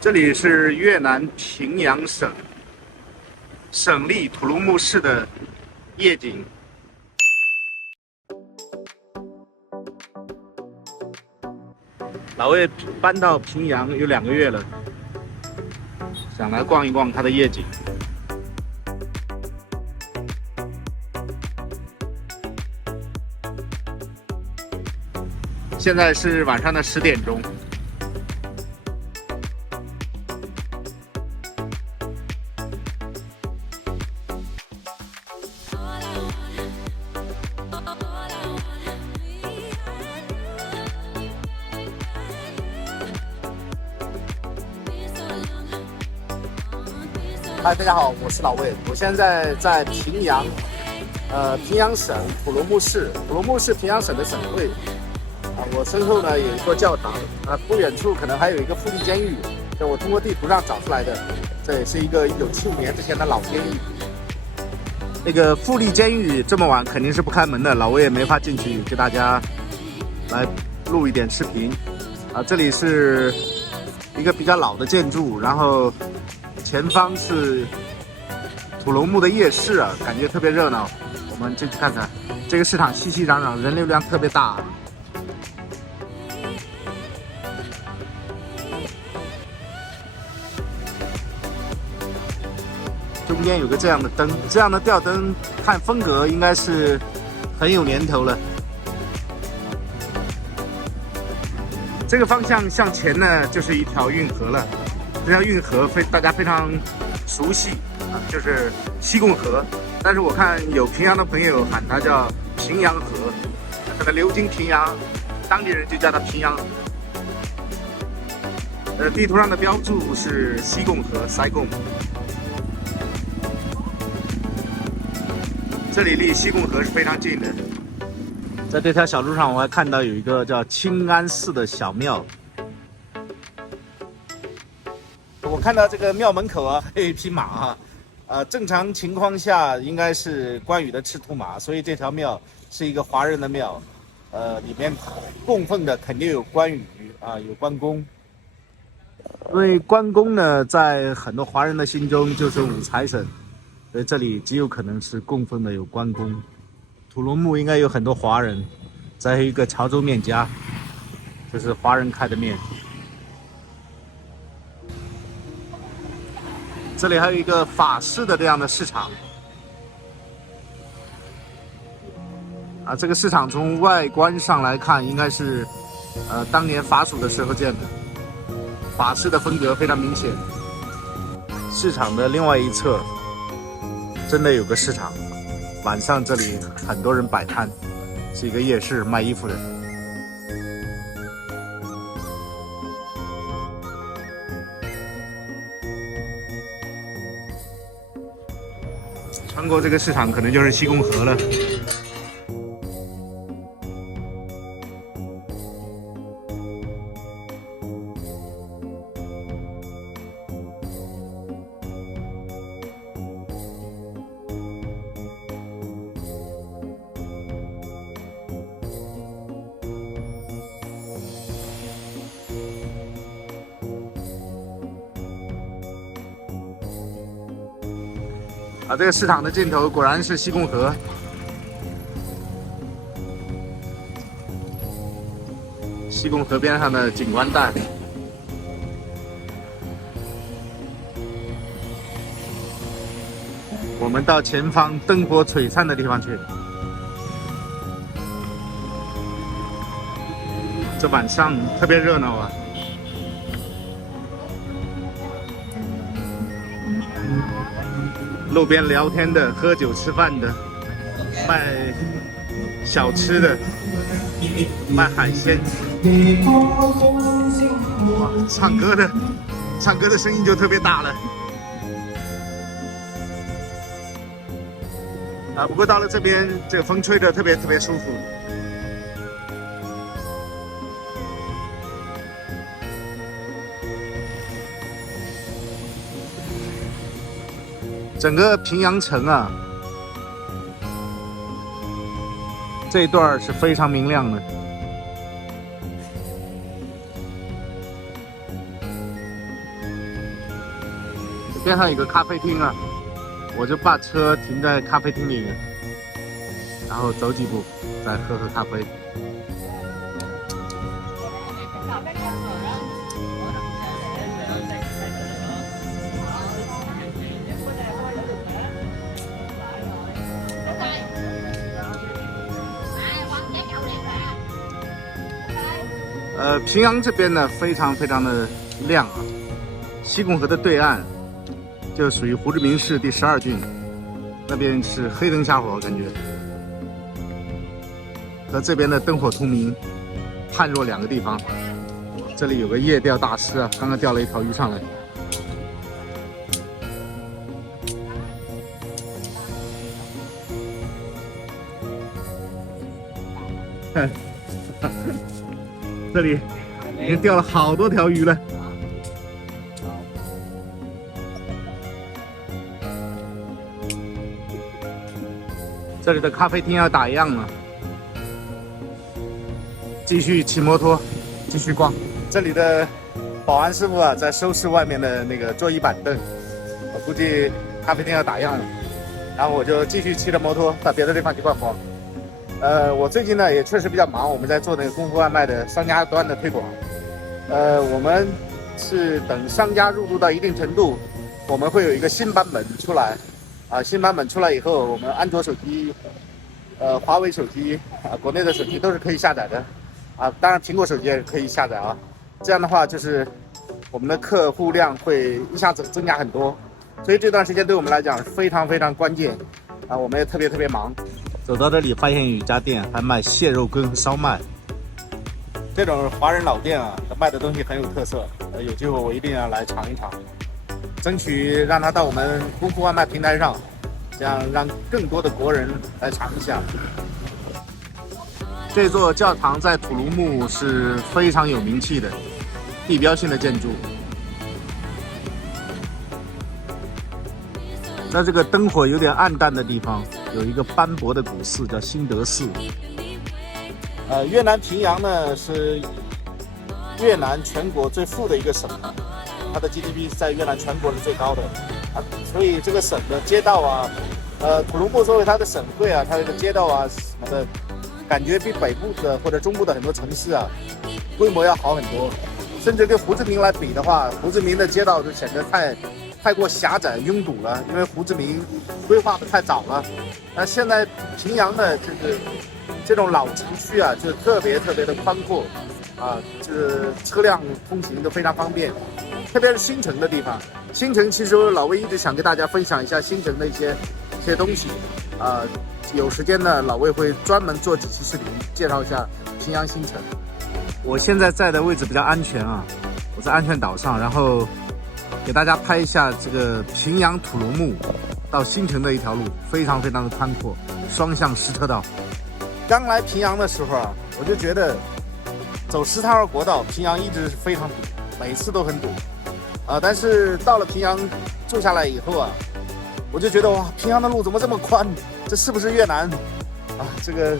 这里是越南平阳省省立土鲁木市的夜景。老魏搬到平阳有2个月了，想来逛一逛它的夜景。现在是晚上的10点钟。嗨，大家好，我是老魏，我现在在平阳，平阳省土鲁木市，土鲁木是平阳省的省会。我身后呢有一座教堂，不远处可能还有一个富力监狱，这我通过地图上找出来的，这也是一个1975年之前的老监狱。那个富力监狱这么晚肯定是不开门的，老魏也没法进去给大家来录一点视频。这里是一个比较老的建筑，然后前方是土鲁木的夜市感觉特别热闹。我们进去看看，这个市场熙熙攘攘，人流量特别大。中间有个这样的灯，这样的吊灯看风格应该是很有年头了。这个方向向前呢就是一条运河了，这条运河大家非常熟悉就是西贡河，但是我看有平阳的朋友喊它叫平阳河，可能流经平阳，当地人就叫它平阳河。地图上的标注是西贡河 Saigon。这里离西贡河是非常近的。在这条小路上，我还看到有一个叫清安寺的小庙。我看到这个庙门口还有一匹马正常情况下应该是关羽的赤兔马，所以这条庙是一个华人的庙，里面供奉的肯定有关羽有关公。因为关公呢，在很多华人的心中就是武财神。所以这里极有可能是供奉的有关公。土鲁木应该有很多华人，再有一个潮州面家，这是华人开的面。这里还有一个法式的这样的市场。这个市场从外观上来看，应该是当年法属的时候建的，法式的风格非常明显。市场的另外一侧真的有个市场，晚上这里很多人摆摊，是一个夜市卖衣服的。穿过这个市场可能就是西贡河了。这个市场的尽头果然是西贡河。西贡河边上的景观带。我们到前方灯火璀璨的地方去。这晚上特别热闹路边聊天的，喝酒吃饭的，卖小吃的，卖海鲜，唱歌的声音就特别大了。不过到了这边，这个风吹得特别舒服。整个平阳城这一段是非常明亮的。边上有个咖啡厅啊，我就把车停在咖啡厅里面，然后走几步再喝咖啡。平阳这边呢非常的亮啊，西贡河的对岸就属于胡志明市第12郡，那边是黑灯瞎火，感觉和这边的灯火通明，判若两个地方。这里有个夜钓大师啊，刚刚钓了一条鱼上来。这里已经钓了好多条鱼了。这里的咖啡厅要打烊了，继续骑摩托，继续逛。这里的保安师傅啊，在收拾外面的那个桌椅板凳。我估计咖啡厅要打烊了，然后我就继续骑着摩托到别的地方去逛逛。我最近呢也确实比较忙，我们在做那个功夫外卖的商家端的推广。我们是等商家入驻到一定程度，我们会有一个新版本出来。新版本出来以后，我们安卓手机、华为手机国内的手机都是可以下载的。当然苹果手机也可以下载啊。这样的话，就是我们的客户量会一下子增加很多，所以这段时间对我们来讲非常关键。我们也特别忙。走到这里，发现有一家店还卖蟹肉羹和烧麦。这种华人老店啊，卖的东西很有特色。有机会我一定要来尝一尝，争取让它到我们功夫外卖平台上，这样让更多的国人来尝一下。这座教堂在土卢木是非常有名气的地标性的建筑。在这个灯火有点暗淡的地方，有一个斑驳的古寺，叫新德寺。越南平阳呢是越南全国最富的一个省，它的 GDP 是在越南全国是最高的所以这个省的街道啊，土卢木作为它的省会啊，它这个街道啊什么的，感觉比北部的或者中部的很多城市啊规模要好很多，甚至跟胡志明来比的话，胡志明的街道就显得太过狭窄拥堵了，因为胡志明规划的太早了。那现在平阳的这种老城区啊，就特别的宽阔就是车辆通行都非常方便，特别是新城的地方。新城其实老魏一直想跟大家分享一下新城的一些东西有时间呢，老魏会专门做几期视频介绍一下平阳新城。我现在在的位置比较安全啊，我在安全岛上，然后给大家拍一下这个平阳土卢木到新城的一条路，非常的宽阔，双向10车道。刚来平阳的时候啊，我就觉得走10趟2国道，平阳一直是非常堵，每次都很堵但是到了平阳住下来以后啊，我就觉得哇，平阳的路怎么这么宽？这是不是越南这个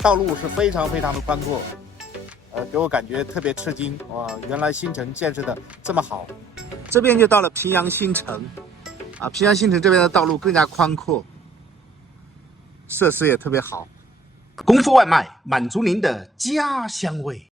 道路是非常的宽阔，给我感觉特别吃惊。哇，原来新城建设的这么好。这边就到了平阳新城平阳新城这边的道路更加宽阔，设施也特别好。功夫外卖满足您的家乡味。